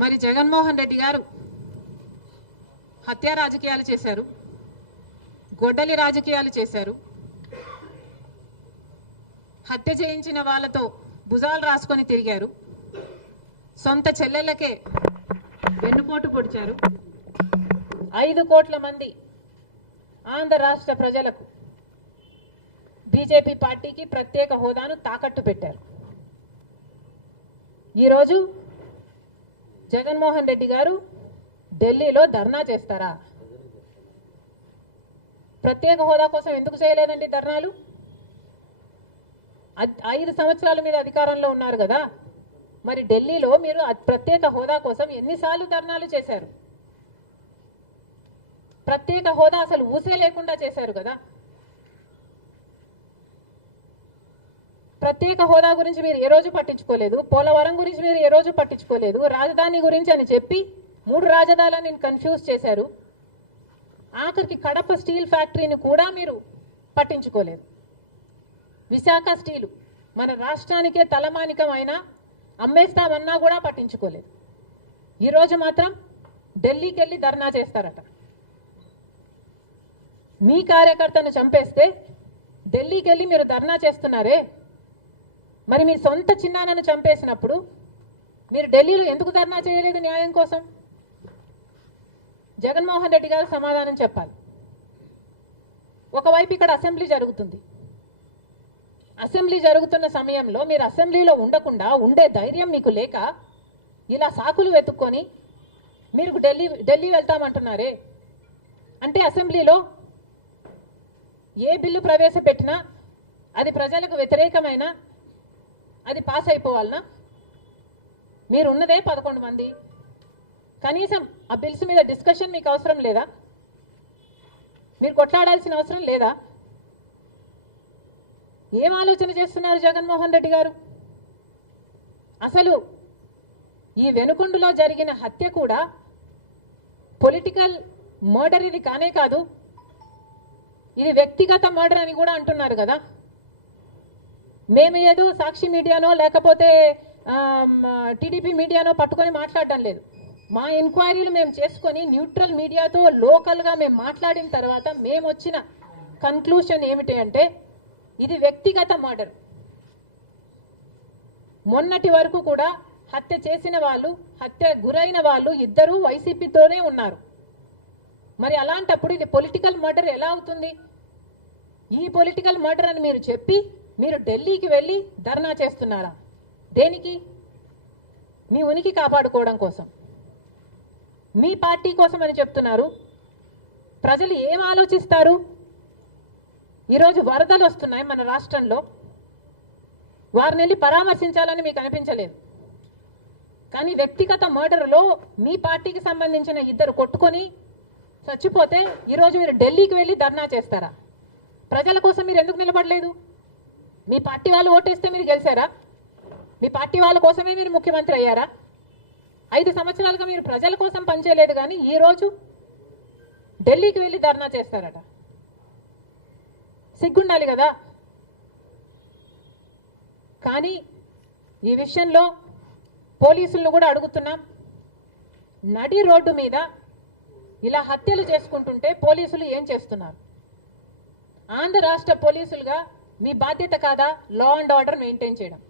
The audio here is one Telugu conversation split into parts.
మరి జగన్మోహన్ రెడ్డి గారు హత్య రాజకీయాలు చేశారు గొడ్డలి రాజకీయాలు చేశారు. హత్య చేయించిన వాళ్ళతో భుజాలు రాసుకొని తిరిగారు. సొంత చెల్లెళ్ళకే వెన్నుపోటు పొడిచారు. ఐదు కోట్ల మంది ఆంధ్ర రాష్ట్ర ప్రజలకు బీజేపీ పార్టీకి ప్రత్యేక హోదాను తాకట్టు పెట్టారు. ఈరోజు జగన్మోహన్ రెడ్డి గారు ఢిల్లీలో ధర్నా చేస్తారా? ప్రత్యేక హోదా కోసం ఎందుకు చేయలేదండి ధర్నాలు? ఐదు సంవత్సరాల మీద అధికారంలో ఉన్నారు కదా. మరి ఢిల్లీలో మీరు ప్రత్యేక హోదా కోసం ఎన్నిసార్లు ధర్నాలు చేశారు? ప్రత్యేక హోదా అసలు ఊసే లేకుండా చేశారు కదా. ప్రత్యేక హోదా గురించి మీరు ఏ రోజు పట్టించుకోలేదు పోలవరం గురించి మీరు ఏ రోజు పట్టించుకోలేదు రాజధాని గురించి అని చెప్పి మూడు రాజధానులను కన్ఫ్యూజ్ చేశారు. ఆఖరికి కడప స్టీల్ ఫ్యాక్టరీని కూడా మీరు పట్టించుకోలేదు. విశాఖ స్టీలు మన రాష్ట్రానికే తలమానికమైన అమ్మేస్తామన్నా కూడా పట్టించుకోలేదు. ఈరోజు మాత్రం ఢిల్లీకి వెళ్ళి ధర్నా చేస్తారట. మీ కార్యకర్తను చంపేస్తే ఢిల్లీకి వెళ్ళి మీరు ధర్నా చేస్తున్నారే? మరి మీ సొంత చిన్నాన్నను చంపేసినప్పుడు మీరు ఢిల్లీలో ఎందుకు ధర్నా చేయలేదు న్యాయం కోసం? జగన్మోహన్ రెడ్డి గారు సమాధానం చెప్పాలి. ఒకవైపు ఇక్కడ అసెంబ్లీ జరుగుతుంది. అసెంబ్లీ జరుగుతున్న సమయంలో మీరు అసెంబ్లీలో ఉండకుండా ఉండే ధైర్యం మీకు లేక ఇలా సాకులు వెతుక్కొని మీరు ఢిల్లీ ఢిల్లీ వెళ్తామంటున్నారే? అంటే అసెంబ్లీలో ఏ బిల్లు ప్రవేశపెట్టినా అది ప్రజలకు వ్యతిరేకమైన అది పాస్ అయిపోవాలనా? మీరు ఉన్నదే పదకొండు మంది. కనీసం ఆ బిల్స్ మీద డిస్కషన్ మీకు అవసరం లేదా? మీరు కొట్లాడాల్సిన అవసరం లేదా? ఏం ఆలోచన చేస్తున్నారు జగన్మోహన్ రెడ్డి గారు? అసలు ఈ వెనుకొండలో జరిగిన హత్య కూడా పొలిటికల్ మర్డర్ ఇది కానే కాదు. ఇది వ్యక్తిగత మర్డర్ అని కూడా అంటున్నారు కదా. మేము ఏదో సాక్షి మీడియానో లేకపోతే టీడీపీ మీడియానో పట్టుకొని మాట్లాడటం లేదు. మా ఎంక్వైరీలు మేము చేసుకొని న్యూట్రల్ మీడియాతో లోకల్గా మేము మాట్లాడిన తర్వాత మేము వచ్చిన కన్క్లూషన్ ఏమిటి అంటే ఇది వ్యక్తిగత మర్డర్ మొన్నటి వరకు కూడా హత్య చేసిన వాళ్ళు హత్య గురైన వాళ్ళు ఇద్దరూ వైసీపీతోనే ఉన్నారు. మరి అలాంటప్పుడు ఇది పొలిటికల్ మర్డర్ ఎలా అవుతుంది? ఈ పొలిటికల్ మర్డర్ అని మీరు చెప్పి మీరు ఢిల్లీకి వెళ్ళి ధర్నా చేస్తున్నారా? దేనికి? మీ ఉనికి కాపాడుకోవడం కోసం. మీ పార్టీ కోసం అని చెప్తున్నారు. ప్రజలు ఏం ఆలోచిస్తారు? ఈరోజు వరదలు వస్తున్నాయి మన రాష్ట్రంలో. వారిని వెళ్ళి పరామర్శించాలని మీకు అనిపించలేదు. కానీ వ్యక్తిగత మర్డర్లో మీ పార్టీకి సంబంధించిన ఇద్దరు కొట్టుకొని చచ్చిపోతే ఈరోజు మీరు ఢిల్లీకి వెళ్ళి ధర్నా చేస్తారా? ప్రజల కోసం మీరు ఎందుకు నిలబడలేదు? మీ పార్టీ వాళ్ళు ఓటేస్తే మీరు గెలిచారా? మీ పార్టీ వాళ్ళ కోసమే మీరు ముఖ్యమంత్రి అయ్యారా? ఐదు సంవత్సరాలుగా మీరు ప్రజల కోసం పనిచేయలేదు కానీ ఈ రోజు ఢిల్లీకి వెళ్ళి ధర్నా చేస్తారట. సిగ్గుండాలి కదా? కానీ ఈ విషయంలో పోలీసులను కూడా అడుగుతున్నాం. నడి రోడ్డు మీద ఇలా హత్యలు చేసుకుంటుంటే పోలీసులు ఏం చేస్తున్నారు? ఆంధ్ర రాష్ట్ర పోలీసులుగా మీ బాధ్యత కాదా? లా అండ్ ఆర్డర్ మెయింటైన్ చేయడం.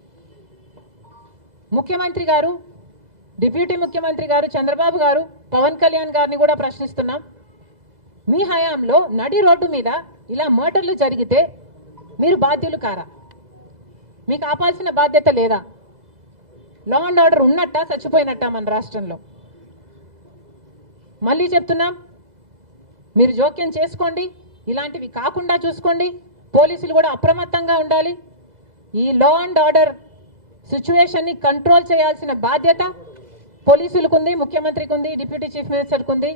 ముఖ్యమంత్రి గారు డిప్యూటీ ముఖ్యమంత్రి గారు చంద్రబాబు గారు పవన్ కళ్యాణ్ గారిని కూడా ప్రశ్నిస్తున్నాం. మీ హయాంలో నడి రోడ్డు మీద ఇలా మర్డర్లు జరిగితే మీరు బాధ్యులు కారా? మీకు ఆపాల్సిన బాధ్యత లేదా? లా అండ్ ఆర్డర్ ఉన్నట్ట చచ్చిపోయినట్ట మన రాష్ట్రంలో? మళ్ళీ చెప్తున్నాం మీరు జోక్యం చేసుకోండి ఇలాంటివి కాకుండా చూసుకోండి పోలీసులు కూడా అప్రమత్తంగా ఉండాలి. ఈ లా అండ్ ఆర్డర్ సిచ్యువేషన్ని కంట్రోల్ చేయాల్సిన బాధ్యత పోలీసులకు ఉంది ముఖ్యమంత్రికి ఉంది డిప్యూటీ చీఫ్ మినిస్టర్కి ఉంది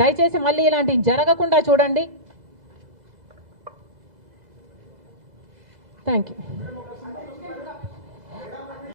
దయచేసి మళ్ళీ ఇలాంటివి జరగకుండా చూడండి. Thank you